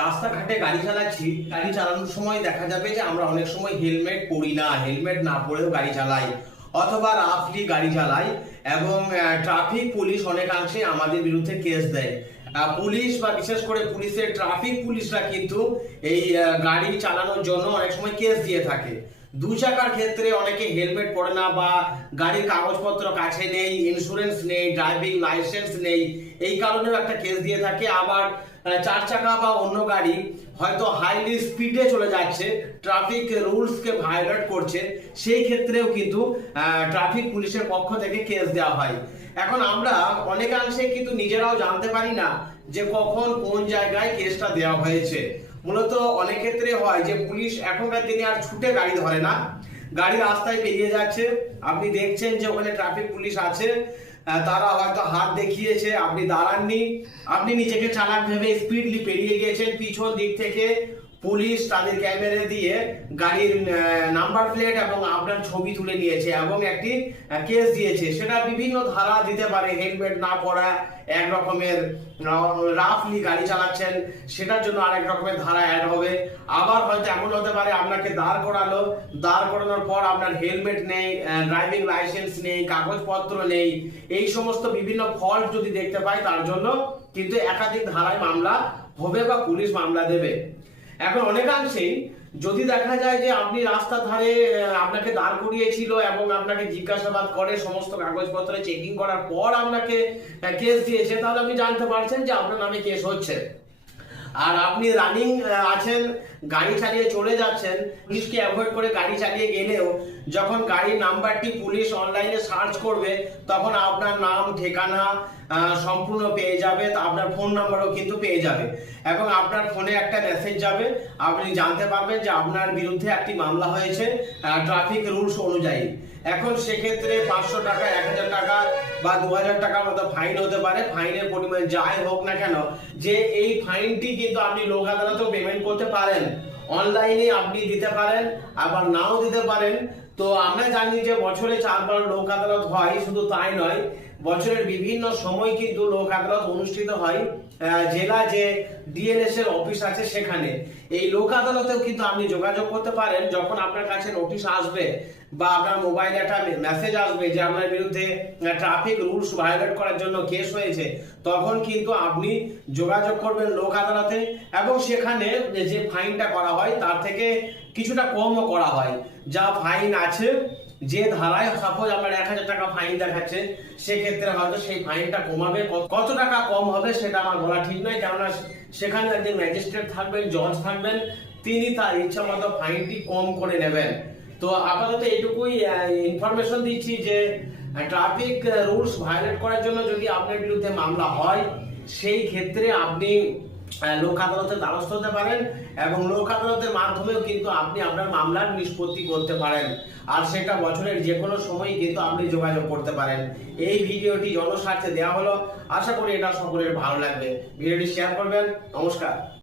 রাস্তাঘাটে গাড়ি চালাচ্ছি, গাড়ি চালানোর সময় দেখা যাবে যে আমরা অনেক সময় হেলমেট পরি না, হেলমেট না পরেও গাড়ি চালাই অথবা রাফলি গাড়ি চালাই এবং ট্রাফিক পুলিশ অনেকাংশে আমাদের বিরুদ্ধে কেস দেয়। পুলিশ বা বিশেষ করে পুলিশের ট্রাফিক পুলিশরা কিন্তু এই গাড়ি চালানোর জন্য অনেক সময় কেস দিয়ে থাকে। দু চাকার ক্ষেত্রে অনেকে হেলমেট পরে না বা গাড়ির কাগজপত্র কাছে নেই ইন্স্যুরেন্স নেই ড্রাইভিং লাইসেন্স নেই, এই কারণেও একটা কেস দিয়ে থাকে। আবার চার চাকা বা অন্য গাড়ি হয়তো হাইলি স্পিডে চলে যাচ্ছে ট্রাফিক রুলসকে ভায়োলেট করছে, সেই ক্ষেত্রেও কিন্তু ট্রাফিক পুলিশের পক্ষ থেকে কেস দেওয়া হয়। এখন আমরা অনেকাংশে কিন্তু নিজেরাও জানতে পারি না যে কখন কোন জায়গায় কেসটা দেওয়া হয়েছে। মূলত অনেক ক্ষেত্রে হয় যে পুলিশ এখনকার দিনে আর ছুটে গাড়ি ধরে না। গাড়ি রাস্তায় পেরিয়ে যাচ্ছে। আপনি দেখছেন যে ওখানে ট্রাফিক পুলিশ আছে। তারা হয়তো হাত দেখিয়েছে, আপনি দাঁড়াননি। আপনি নিজেকে চালান ভেবে স্পিডলি পেরিয়ে গিয়েছেন পিছন দিক থেকে। পুলিশ তাদের ক্যামেরা দিয়ে গাড়ির নাম্বার প্লেট এবং আপনার ছবি তুলে নিয়েছে এবং একটি কেস দিয়েছে। সেটা বিভিন্ন ধারা দিতে পারে, হেলমেট না পরা, এক রকমের রাফলি গাড়ি চালাচ্ছেন, সেটার জন্য আরেক রকমের ধারা অ্যাড হবে। আবার হয়তো এমন হতে পারে, আপনাকে দাঁড় করালো। দাঁড় করানোর পর আপনার হেলমেট নেই ড্রাইভিং লাইসেন্স নেই, কাগজপত্র নেই। এই সমস্ত বিভিন্ন ফল্ট যদি দেখতে পাই, তার জন্য কিন্তু একাধিক ধারায় মামলা হবে বা পুলিশ মামলা দেবে। এখন অনেকাংশেই যদি দেখা যায় যে আপনি রাস্তা ধারে আপনাকে দাঁড় করিয়েছিল এবং আপনাকে জিজ্ঞাসাবাদ করে সমস্ত কাগজপত্রে চেকিং করার পর আপনাকে কেস দিয়েছে, তাহলে আপনি জানতে পারছেন যে আপনার নামে কেস হচ্ছে। আর আপনি রানিং আছেন গাড়ি চালিয়ে চলে যাচ্ছেন, পুলিশকে অ্যাভয়েড করে গাড়ি চালিয়ে গেলেও যখন গাড়ির নাম্বারটি পুলিশ অনলাইনে সার্চ করবে, তখন আপনার নাম, ঠিকানা সম্পূর্ণ পেয়ে যাবে আপনার ফোন নাম্বারও কিন্তু পেয়ে যাবে। এবং আপনার ফোনে একটা মেসেজ যাবে, আপনি জানতে পারবেন যে আপনার বিরুদ্ধে একটি মামলা হয়েছে ট্রাফিক রুলস অনুযায়ী। এখন সেক্ষেত্রে পাঁচশো টাকা, এক হাজার টাকা বা দু হাজার টাকার মতো ফাইন হতে পারে। ফাইনের পরিমাণ যাই হোক না কেন, যে এই ফাইনটি কিন্তু আপনি লোক আদালতেও পেমেন্ট করতে পারেন। অনলাইনে আপনি দিতে পারেন আবার নাও দিতে পারেন। তো আমরা জানি যে বছরে চারবার লোক আদালত হয়, শুধু তাই নয়, বছরের বিভিন্ন সময় কিন্তু লোক আদালত অনুষ্ঠিত হয় জেলা যে ডিএনএস এর অফিস আছে সেখানে। এই লোক আদালতেও কিন্তু আপনি যোগাযোগ করতে পারেন, যখন আপনার কাছে নোটিশ আসবে বা আপনার মোবাইলে একটা মেসেজ আসবে যে আপনার বিরুদ্ধে ট্রাফিক রুলস ভায়োলেট করার জন্য কেস হয়েছে, তখন কিন্তু আপনি যোগাযোগ করবেন লোক আদালতে এবং সেখানে যে ফাইনটা করা হয়, তার থেকে কিছুটা কমও করা হয়। যা ফাইন আছে, যে ধারায় সাপোজ আপনার এক হাজার টাকা ফাইন দেখাচ্ছে, সেক্ষেত্রে হয়তো সেই ফাইনটা কমাবে। কত- টাকা কম হবে সেটা আমার বলা ঠিক নয়, কেননা সেখানে একজন ম্যাজিস্ট্রেট থাকবেন জজ থাকবেন, তিনি তার ইচ্ছা মতো ফাইনটি কম করে নেবেন। তো আপাতত এইটুকুই ইনফরমেশন দিচ্ছি যে ট্রাফিক রুলস ভায়োলেট করার জন্য যদি আপনার বিরুদ্ধে মামলা হয়, সেই ক্ষেত্রে আপনি লোক আদালতের দ্বারস্থ হতে পারেন এবং লোক আদালতের মাধ্যমেও কিন্তু আপনি আপনার মামলার নিষ্পত্তি করতে পারেন। আর সেটা বছরের যে কোনো সময় কিন্তু আপনি যোগাযোগ করতে পারেন। এই ভিডিওটি জনস্বার্থে দেওয়া হলো। আশা করি এটা সকলের ভালো লাগবে। ভিডিওটি শেয়ার করবেন। নমস্কার।